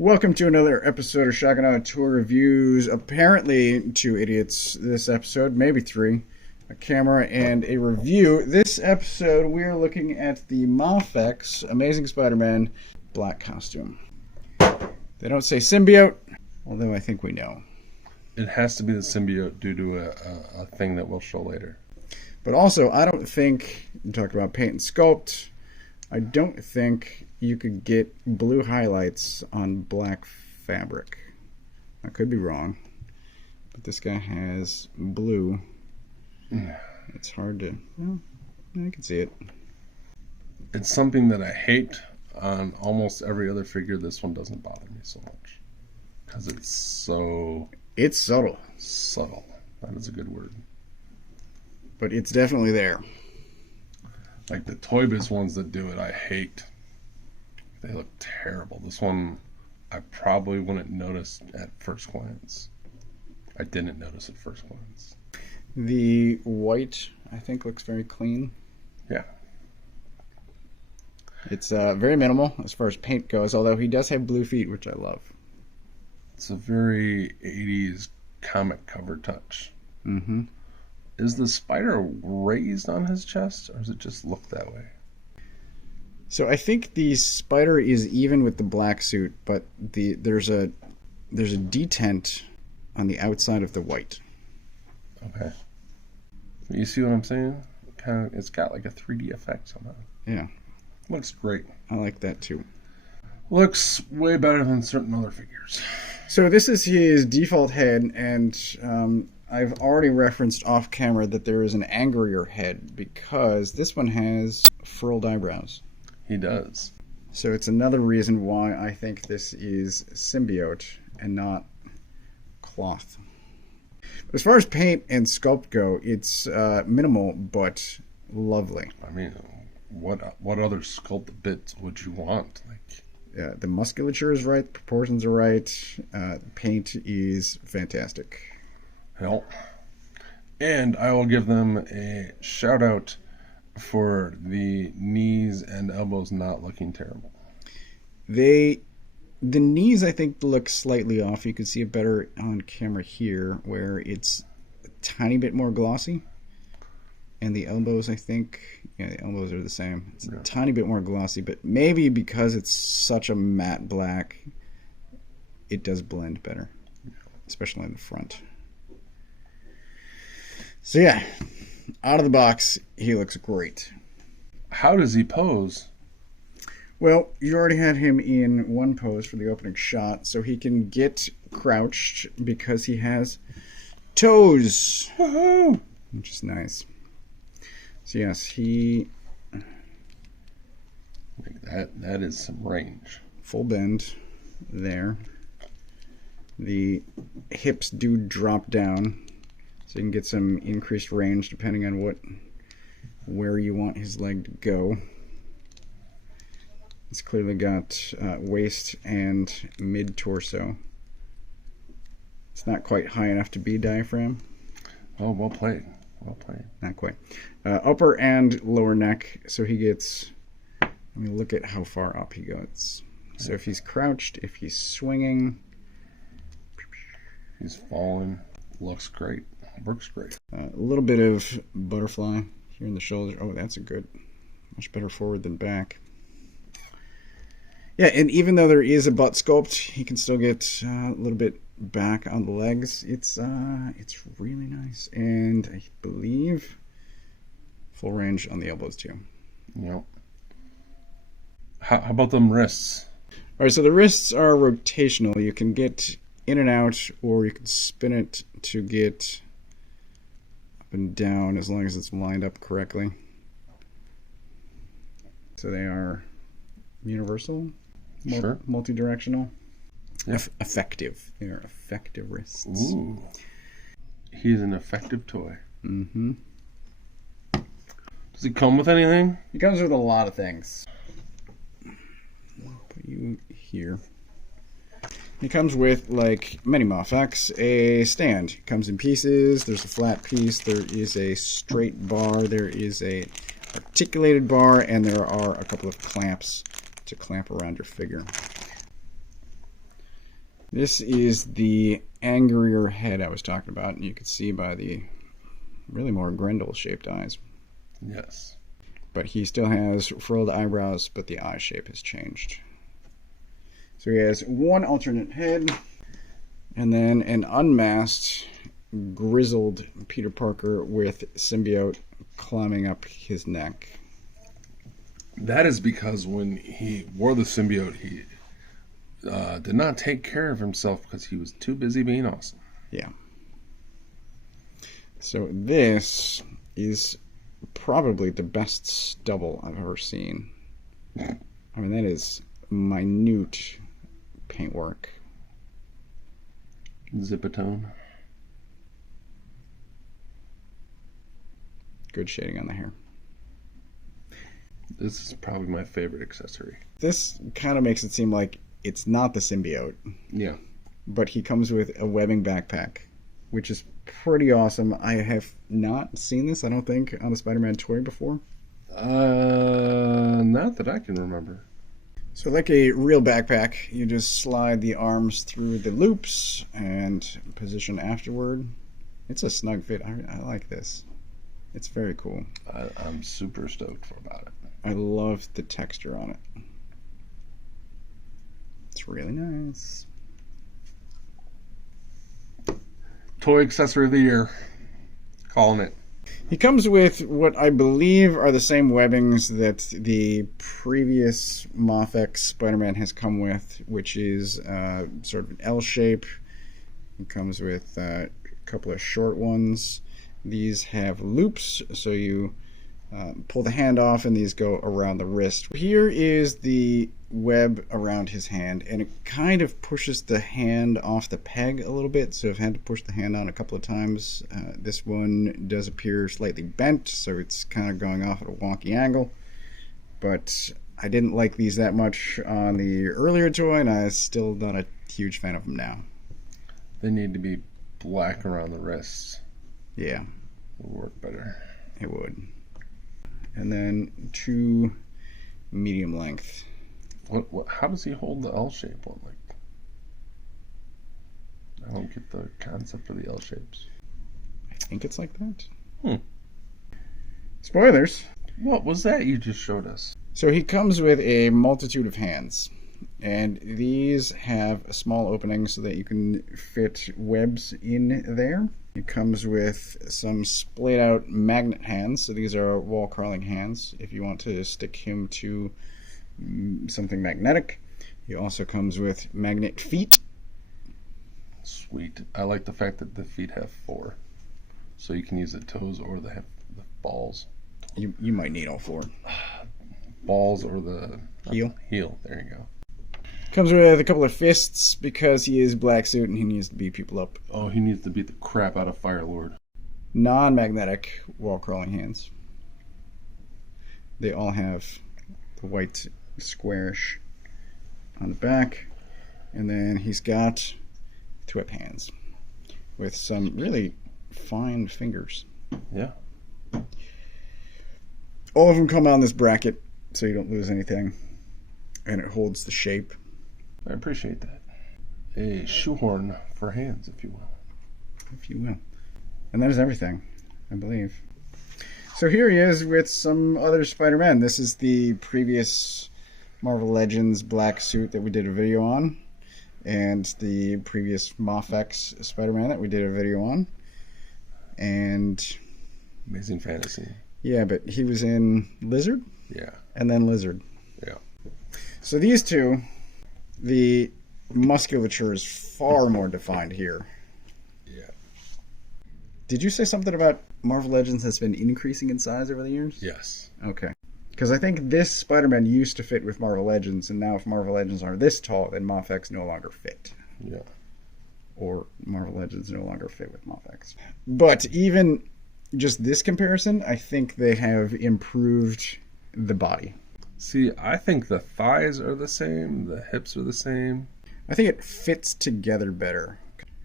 Welcome to another episode of Shotgun Auto Tour Reviews. Apparently, 2 idiots this episode, maybe 3. A camera and a review. This episode, we are looking at the Mafex Amazing Spider-Man black costume. They don't say Symbiote, although I think we know. It has to be the Symbiote due to a thing that we'll show later. But also, I don't think, you talked about paint and sculpt, I don't think you could get blue highlights on black fabric. I could be wrong, but this guy has blue. It's hard to, well, I can see it. It's something that I hate on almost every other figure. This one doesn't bother me so much because it's so... It's subtle. Subtle. That is a good word. But it's definitely there. Like the Toy Biz ones that do it, I hate. They look terrible. This one, I probably wouldn't notice at first glance. I didn't notice at first glance. The white, I think, looks very clean. Yeah. It's very minimal as far as paint goes, although he does have blue feet, which I love. It's a very 80s comic cover touch. Mm-hmm. Is the spider raised on his chest, or does it just look that way? So I think the spider is even with the black suit, but there's a detent on the outside of the white. Okay. You see what I'm saying? It's got like a 3D effect somehow. Yeah. Looks great. I like that too. Looks way better than certain other figures. So this is his default head, and I've already referenced off camera that there is an angrier head because this one has furrowed eyebrows. He does. So it's another reason why I think this is Symbiote and not cloth. As far as paint and sculpt go, it's minimal but lovely. I mean, what other sculpt bits would you want? Like, The musculature is right, the proportions are right, paint is fantastic. hell. And I will give them a shout out for the knees and elbows not looking terrible. The knees, I think, look slightly off. You can see it better on camera here, where it's a tiny bit more glossy. And the elbows, I think, yeah, the elbows are the same. It's a tiny bit more glossy, but maybe because it's such a matte black, it does blend better, especially in the front. So yeah, out of the box, he looks great. How does he pose? Well, you already had him in one pose for the opening shot, so he can get crouched because he has toes. Woohoo! Which is nice. So yes, he... That is some range. Full bend there. The hips do drop down, so you can get some increased range depending on where you want his leg to go. It's clearly got waist and mid-torso. It's not quite high enough to be diaphragm. Oh, well played. Well played. Not quite. Upper and lower neck, so he gets... Let me look at how far up he goes. So if he's crouched, if he's swinging... He's falling. Looks great. Works great. A little bit of butterfly here in the shoulder. Oh, that's a good... Much better forward than back. Yeah, and even though there is a butt sculpt, he can still get a little bit back on the legs. It's really nice, and I believe full range on the elbows too. Yep. How about them wrists? All right, so the wrists are rotational. You can get in and out, or you can spin it to get up and down as long as it's lined up correctly. So they are universal. Sure. Multi-directional. Yeah. Effective. They are effective wrists. Ooh. He's an effective toy. Mm-hmm. Does he come with anything? He comes with a lot of things. I'll put you here. He comes with, like many Mafex, a stand. It comes in pieces. There's a flat piece. There is a straight bar. There is a articulated bar, and there are a couple of clamps to clamp around your figure. This is the angrier head I was talking about, and you can see by the really more Grendel-shaped eyes. Yes. But he still has furrowed eyebrows, but the eye shape has changed. So he has one alternate head, and then an unmasked, grizzled Peter Parker with symbiote climbing up his neck. That is because when he wore the symbiote, he did not take care of himself because he was too busy being awesome. Yeah. So this is probably the best stubble I've ever seen. I mean, that is minute paintwork. Zipatone. Good shading on the hair. This is probably my favorite accessory. This kind of makes it seem like it's not the symbiote. Yeah. But he comes with a webbing backpack, which is pretty awesome. I have not seen this, I don't think, on a Spider-Man toy before. Not that I can remember. So like a real backpack, you just slide the arms through the loops and position afterward. It's a snug fit. I like this. It's very cool. I'm super stoked about it. I love the texture on it. It's really nice. Toy accessory of the year. Calling it. He comes with what I believe are the same webbings that the previous Mafex Spider-Man has come with, which is sort of an L shape. It comes with a couple of short ones. These have loops, so you pull the hand off and these go around the wrist. Here is the web around his hand, and it kind of pushes the hand off the peg a little bit, so I've had to push the hand on a couple of times. This one does appear slightly bent, so it's kind of going off at a wonky angle, but I didn't like these that much on the earlier toy, and I'm still not a huge fan of them now. They need to be black around the wrists. Yeah. It would work better. It would. And then two medium length. What? How does he hold the L shape one? Like, I don't get the concept of the L shapes. I think it's like that. Hmm. Spoilers. What was that you just showed us? So he comes with a multitude of hands, and these have a small opening so that you can fit webs in there. It comes with some splayed out magnet hands, so these are wall crawling hands if you want to stick him to something magnetic. He also comes with magnet feet. Sweet. I like the fact that the feet have 4, so you can use the toes or the balls. You might need all 4. Balls or the heel. Heel. There you go. Comes with a couple of fists because he is black suit and he needs to beat people up. Oh, he needs to beat the crap out of Firelord. Non-magnetic wall crawling hands. They all have the white squarish on the back, and then he's got whip hands with some really fine fingers. Yeah. All of them come on this bracket so you don't lose anything, and it holds the shape. I appreciate that. A shoehorn for hands, if you will. If you will. And that is everything, I believe. So here he is with some other Spider-Man. This is the previous Marvel Legends black suit that we did a video on, and the previous Mafex Spider-Man that we did a video on. And Amazing Fantasy. yeah, but he was in Lizard? Yeah. And then Lizard. Yeah. So these two, the musculature is far more defined here. Yeah. Did you say something about Marvel Legends has been increasing in size over the years? Yes. Okay. Because I think this Spider-Man used to fit with Marvel Legends, and now if Marvel Legends are this tall, then Mafex no longer fit. Yeah. Or Marvel Legends no longer fit with Mafex. But even just this comparison, I think they have improved the body. See, I think the thighs are the same, the hips are the same. I think it fits together better.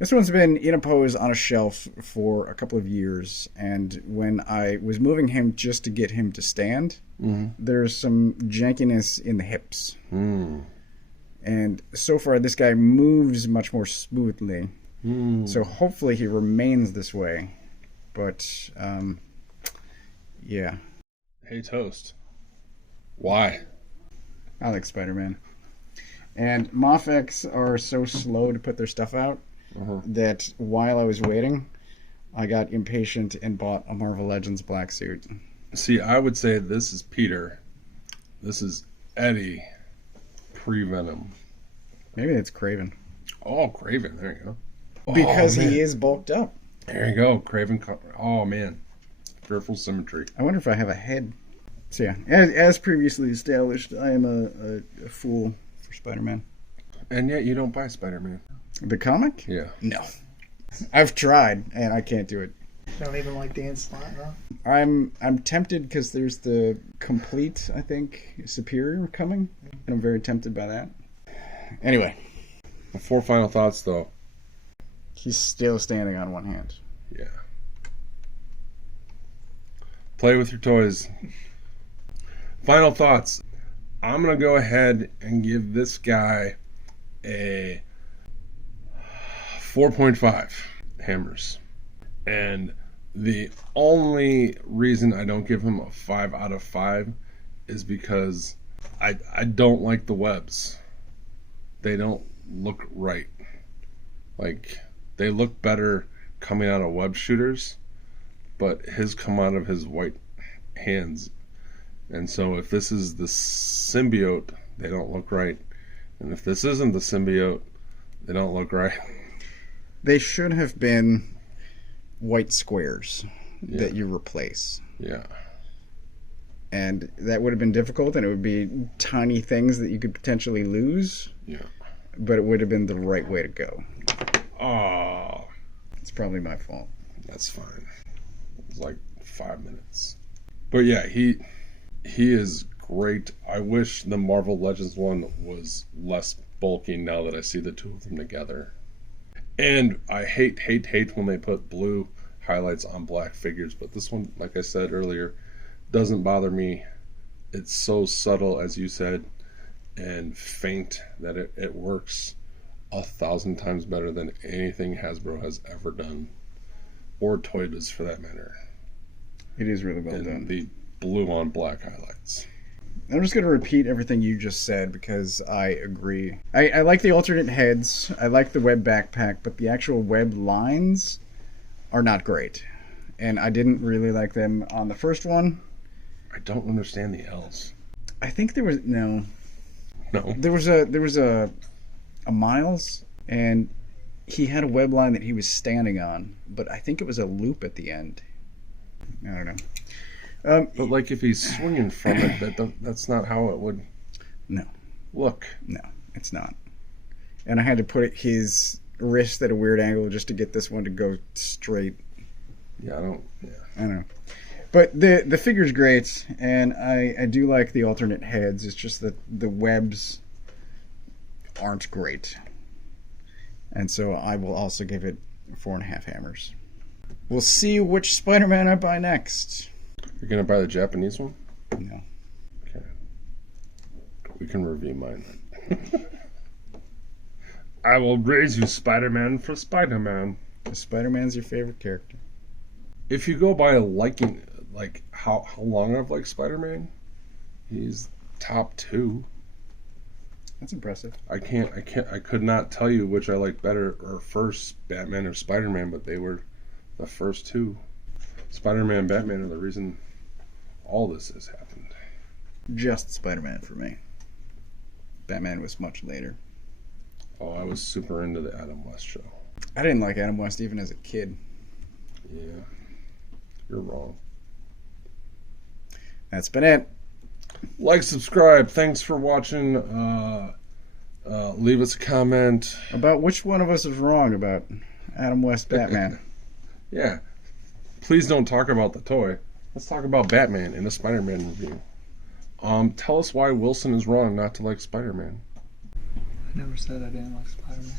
This one's been in a pose on a shelf for a couple of years, and when I was moving him just to get him to stand, there's some jankiness in the hips. And so far, this guy moves much more smoothly. So hopefully he remains this way. But, yeah. Hey, Toast. Why? I like Spider-Man. And Mafex are so slow to put their stuff out that while I was waiting, I got impatient and bought a Marvel Legends black suit. See, I would say this is Peter. This is Eddie. Pre-Venom. Maybe it's Craven. Oh, Craven. There you go. Because he is bulked up. There you go. Craven. Oh, man. Fearful symmetry. I wonder if I have a head. So yeah, as previously established, I am a fool for Spider-Man. And yet you don't buy Spider-Man. The comic? Yeah. No. I've tried, and I can't do it. You don't even like Dan Slott, huh? I'm tempted because there's the complete, I think, Superior coming, and I'm very tempted by that. Anyway. Before final thoughts, though. He's still standing on one hand. Yeah. Play with your toys. Final thoughts. I'm going to go ahead and give this guy a 4.5 hammers. And the only reason I don't give him a 5 out of 5 is because I don't like the webs. They don't look right. Like, they look better coming out of web shooters, but his come out of his white hands. And so if this is the Symbiote, they don't look right. And if this isn't the Symbiote, they don't look right. They should have been white squares that you replace. Yeah. And that would have been difficult, and it would be tiny things that you could potentially lose. Yeah. But it would have been the right way to go. Oh, It's probably my fault. that's fine. It was like 5 minutes. But yeah, he is great. I wish the Marvel Legends one was less bulky now that I see the two of them together. And I hate when they put blue highlights on black figures, but this one, like I said earlier, doesn't bother me. It's so subtle, as you said, and faint that it works 1,000 times better than anything Hasbro has ever done, or Toy Biz for that matter. It is really well And done. the blue on black highlights. I'm just going to repeat everything you just said because I agree. I like the alternate heads. I like the web backpack, but the actual web lines are not great. And I didn't really like them on the first one. I don't understand the L's. I think there was No. there was a Miles, and he had a web line that he was standing on, but I think it was a loop at the end. I don't know. But like if he's swinging from it, that's not how it would. No. Look. No, it's not. And I had to put his wrist at a weird angle just to get this one to go straight. Yeah, I don't know. But the figure's great, and I do like the alternate heads. It's just that the webs aren't great. And so I will also give it 4.5 hammers. We'll see which Spider-Man I buy next. You're gonna buy the Japanese one? No. Okay. We can review mine then. I will raise you Spider-Man for Spider-Man. Spider-Man's your favorite character. If you go by liking, like how long I've liked Spider-Man, he's top 2. That's impressive. I could not tell you which I like better or first, Batman or Spider-Man, but they were the first 2. Spider-Man and Batman are the reason all this has happened. Just Spider-Man for me. Batman was much later. Oh, I was super into the Adam West show. I didn't like Adam West even as a kid. Yeah. You're wrong. That's been it. Like, subscribe. Thanks for watching. Leave us a comment. About which one of us is wrong about Adam West Batman. Yeah. Please don't talk about the toy. Let's talk about Batman in a Spider-Man review. Tell us why Wilson is wrong not to like Spider-Man. I never said I didn't like Spider-Man.